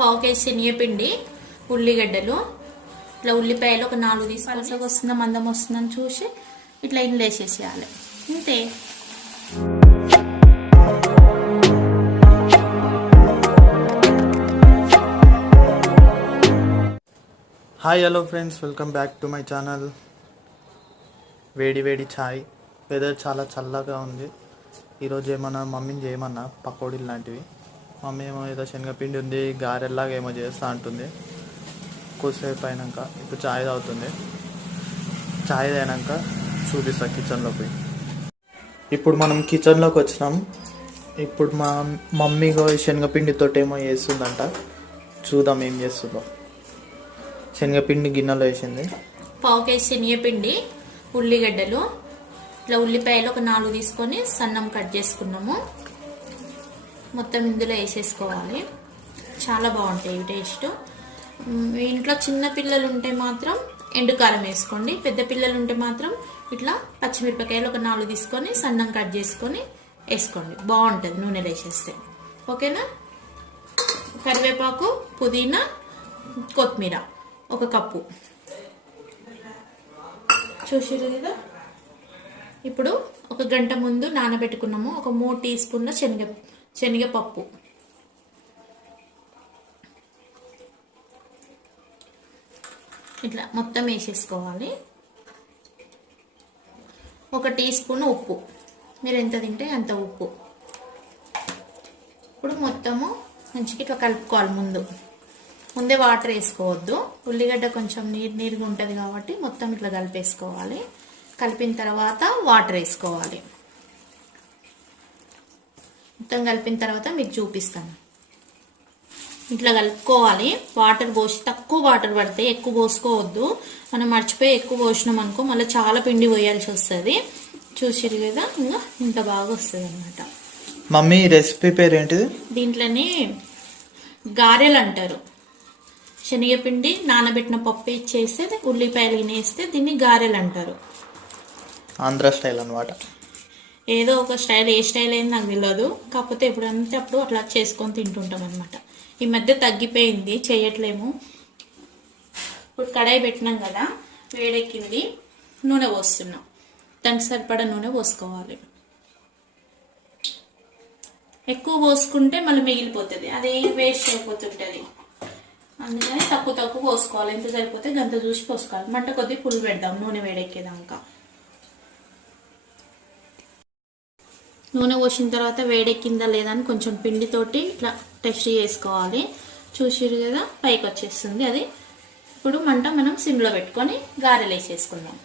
పావు కేజీ శనగపిండి, ఉల్లిగడ్డలు, ఇట్లా ఉల్లిపాయలు ఒక 4 తీసుకొని పలసగా వస్తుందా మందం వస్తుందని చూసి ఇట్లా ఇందులో వేసేసేయాలి. అంతే. Hi hello friends, welcome back to my channel. వేడి వేడి ఛాయ్. వెదర్ చాలా చల్లగా ఉంది. ఈరోజు ఏమన్నా మమ్మీని చేయమన్నా పకోడీలు లాంటివి. మమ్మీ ఏమో ఏదో శనగపిండి ఉంది, గారెల్లాగా ఏమో చేస్తూ ఉంటుంది. కొద్దిసేపు అయినాక ఇప్పుడు ఛాయ్ తాగుతుంది. ఛాయ్ తాగినాక చూపిస్తా కిచెన్లో పోయి. ఇప్పుడు మనం కిచెన్లోకి వచ్చినాం. ఇప్పుడు మా మమ్మీ శనగపిండితో ఏమో చేస్తుందంట. చూద్దాం ఏం చేస్తుందో. శనగపిండి గిన్నెలో వేసింది. పావు కేజీ శనగపిండి, ఉల్లిగడ్డలు, ఇట్లా ఉల్లిపాయలు ఒక 4 తీసుకొని సన్నం కట్ చేసుకున్నాము. మొత్తం ఇందులో వేసేసుకోవాలి. చాలా బాగుంటాయి టేస్ట్. మీ ఇంట్లో చిన్న పిల్లలు ఉంటే మాత్రం ఎండుకారం వేసుకోండి. పెద్ద పిల్లలు ఉంటే మాత్రం ఇట్లా పచ్చిమిరపకాయలు ఒక 4 తీసుకొని సన్నం కట్ చేసుకొని వేసుకోండి. బాగుంటుంది నూనెలో వేసేస్తే. ఓకేనా. కరివేపాకు, పుదీనా, కొత్తిమీర 1 కప్పు చూసిరు కదా. ఇప్పుడు 1 గంట ముందు నానబెట్టుకున్నాము. ఒక 3 టీ స్పూన్ల శనగపప్పు, ఇట్లా మొత్తం వేసేసుకోవాలి. 1 టీ స్పూన్ ఉప్పు, మీరు ఎంత తింటే అంత ఉప్పు. ఇప్పుడు మొత్తము మంచిగా ఇట్లా కలుపుకోవాలి. ముందే వాటర్ వేసుకోవద్దు. ఉల్లిగడ్డ కొంచెం నీరుగా ఉంటుంది కాబట్టి మొత్తం ఇట్లా కలిపేసుకోవాలి. కలిపిన తర్వాత వాటర్ వేసుకోవాలి. మొత్తం కలిపిన తర్వాత మీకు చూపిస్తాను. ఇట్లా కలుపుకోవాలి. వాటర్ పోసి తక్కువ వాటర్ పడితే ఎక్కువ పోసుకోవద్దు. మనం మర్చిపోయి ఎక్కువ పోసినాం అనుకో మళ్ళీ చాలా పిండి పోయాల్సి వస్తుంది. చూసిరు కదా, ఇంకా ఇంత బాగా వస్తుంది అన్నమాట. మమ్మీ రెసిపీ పేరు ఏంటిది? దీంట్లోనే గారెలు అంటారు. శనగపిండి నానబెట్టిన పప్పు ఇచ్చేస్తే ఉల్లిపాయలు వేస్తే దీన్ని గారెలు అంటారు. ఆంధ్ర స్టైల్ అన్నమాట. ఏదో ఒక స్టైల్, ఏ స్టైల్ అయింది నాకు తెలియదు. కాకపోతే ఎప్పుడంటే అప్పుడు అట్లా చేసుకొని తింటుంటాం అనమాట. ఈ మధ్య తగ్గిపోయింది, చేయట్లేము. ఇప్పుడు కడాయి పెట్టినాం కదా, వేడెక్కింది. నూనె పోస్తున్నాం. దానికి సరిపడా నూనె పోసుకోవాలి. ఎక్కువ పోసుకుంటే మళ్ళీ మిగిలిపోతుంది, అదే వేస్ట్ అయిపోతుంటుంది. అందుకని తక్కువ పోసుకోవాలి. ఎంత సరిపోతే గంత చూసి పోసుకోవాలి. మంట కొద్దిగా పుల్ పెడదాం నూనె వేడెక్కేదాకా. నూనె పోసిన తర్వాత వేడెక్కిందా లేదా అని కొంచెం పిండితోటి ఇట్లా టెస్ట్ చేసుకోవాలి. చూసిరు కదా, పైకి వచ్చేస్తుంది అది. ఇప్పుడు మంట మనం సిమ్లో పెట్టుకొని గారెలు వేసేసుకుందాం.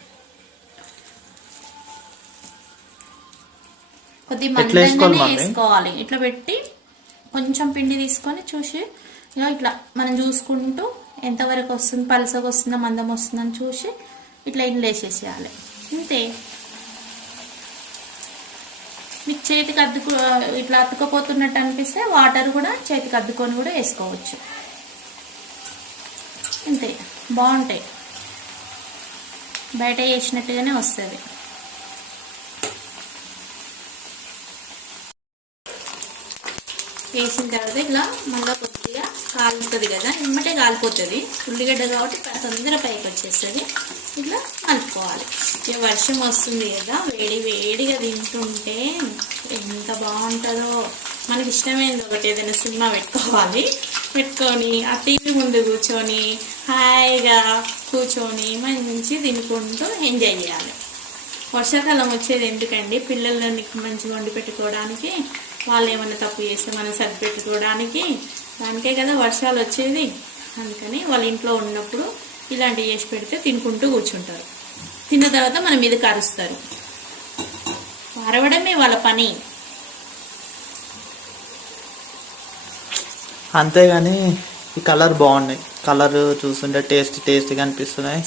కొద్ది మందంగానే వేసుకోవాలి. ఇట్లా పెట్టి కొంచెం పిండి తీసుకొని చూసి ఇట్లా మనం చూసుకుంటూ ఎంతవరకు వస్తుంది, పలసగా వస్తుందా మందం వస్తుందని చూసి ఇట్లా ఇందులో వేసేసేయాలి. అంతే. మీకు చేతికి ఇట్లా అతుకపోతున్నట్టు అనిపిస్తే వాటర్ కూడా చేతికి అద్దుకొని కూడా వేసుకోవచ్చు. అంతే, బాగుంటాయి. బయట వేసినట్టుగానే వస్తుంది. వేసిన తర్వాత ఇట్లా మళ్ళీ కొద్దిగా కాలుతుంది కదా, ఇమ్మటే కాలిపోతుంది. ఉల్లిగడ్డ కాబట్టి తొందర పైకి వచ్చేస్తుంది. ఇట్లా కలుపుకోవాలి. ఇక వర్షం వస్తుంది కదా, వేడిగా తింటుంటే ఎంత బాగుంటుందో. మనకి ఇష్టమైనది ఒకటి ఏదైనా సినిమా పెట్టుకొని ఆ టీవీ ముందు కూర్చొని హాయిగా కూర్చొని మంచి తినుకుంటూ ఎంజాయ్ చేయాలి. వర్షాకాలం వచ్చేది ఎందుకండి, పిల్లలని మంచిగా వండి పెట్టుకోవడానికి, వాళ్ళు ఏమైనా తప్పు చేస్తే మనం సర్ది పెట్టుకోవడానికి, దానికే కదా వర్షాలు వచ్చేది. అందుకని వాళ్ళ ఇంట్లో ఉన్నప్పుడు ఇలాంటివి చేసి పెడితే తినుకుంటూ కూర్చుంటారు. తిన్న తర్వాత మన మీద కరుస్తారు. అరవడమే వాళ్ళ పని. అంతేగాని ఈ కలర్ బాగున్నాయి. కలర్ చూస్తుంటే టేస్ట్గా అనిపిస్తున్నాయి.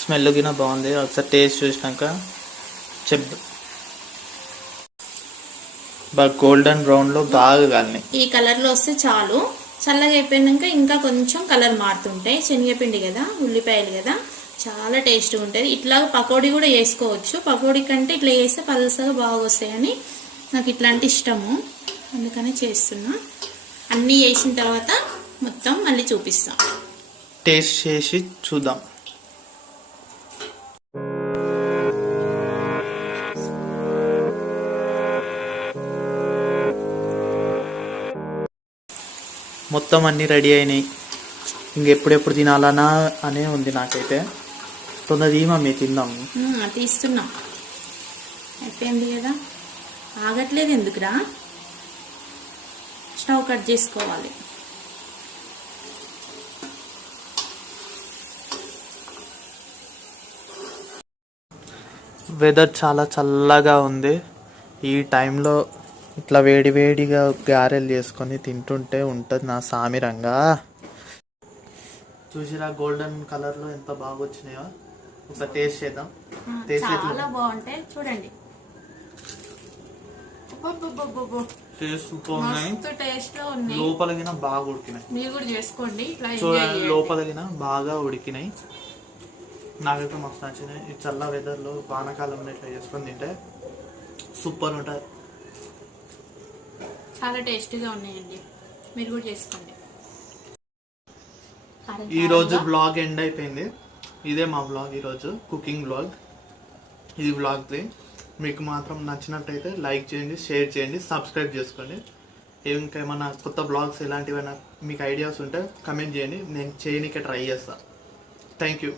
స్మెల్ గిన బాగుంది. ఒకసారి టేస్ట్ చూసినాక చెప్పు. బాగా గోల్డెన్ బ్రౌన్ లో బాగా కాలినాయి. ఈ కలర్ లో వస్తే చాలు. చల్లగా అయిపోయినాక ఇంకా కొంచెం కలర్ మారుతుంటాయి. శనగపిండి కదా, ఉల్లిపాయలు కదా, చాలా టేస్ట్గా ఉంటుంది. ఇట్లా పకోడీ కూడా వేసుకోవచ్చు. పకోడీ కంటే ఇట్లా వేస్తే పలసగా బాగా వస్తాయని నాకు ఇట్లాంటి ఇష్టము, అందుకనే చేస్తున్నా. అన్నీ వేసిన తర్వాత మొత్తం మళ్ళీ చూపిస్తాం. టేస్ట్ చేసి చూద్దాం. మొత్తం అన్నీ రెడీ అయినాయి. ఇంకెప్పుడెప్పుడు తినాలనా అనే ఉంది నాకైతే. తొందరగా ఈ మమ్మీ తిందాం. తీస్తున్నాం. అయిపోయింది కదా, ఆగట్లేదు ఎందుకురా. స్టవ్ కట్ చేసుకోవాలి. వెదర్ చాలా చల్లగా ఉంది. ఈ టైంలో ఇట్లా వేడి వేడిగా గారెలు చేసుకొని తింటుంటే ఉంటుంది నా సామిరంగా. చూసిరా గోల్డెన్ కలర్లో ఎంత బాగా వచ్చినాయో. ఒకసారి టేస్ట్ చేద్దాం. చాలా బాగుంటాయి చూడండి. టేస్ట్ సూపర్ ఉన్నాయి. టేస్ట్ లో ఉన్నాయి. లోపలగిన బాగా ఉడికినాయి. మీరు కూడా చేసుకోండి. లోపలగిన బాగా ఉడికినాయి. నాకైతే మస్తు నచ్చినాయి. ఈ చల్ల వెదర్లో వానకాలంలో ఇట్లా చేసుకొని తింటే సూపర్ ఉంటుంది. చాలా టేస్టీగా ఉన్నాయండి, మీరు కూడా చేసుకోండి. ఈరోజు బ్లాగ్ ఎండ్ అయిపోయింది. ఇదే మా బ్లాగ్, ఈరోజు కుకింగ్ బ్లాగ్. ఇది బ్లాగ్ది. మీకు మాత్రం నచ్చినట్టయితే లైక్ చేయండి, షేర్ చేయండి, సబ్స్క్రైబ్ చేసుకోండి. ఇంకేమైనా కొత్త బ్లాగ్స్ ఇలాంటివైనా మీకు ఐడియాస్ ఉంటే కమెంట్ చేయండి, నేను చేయడానికి ట్రై చేస్తాను. Thank you.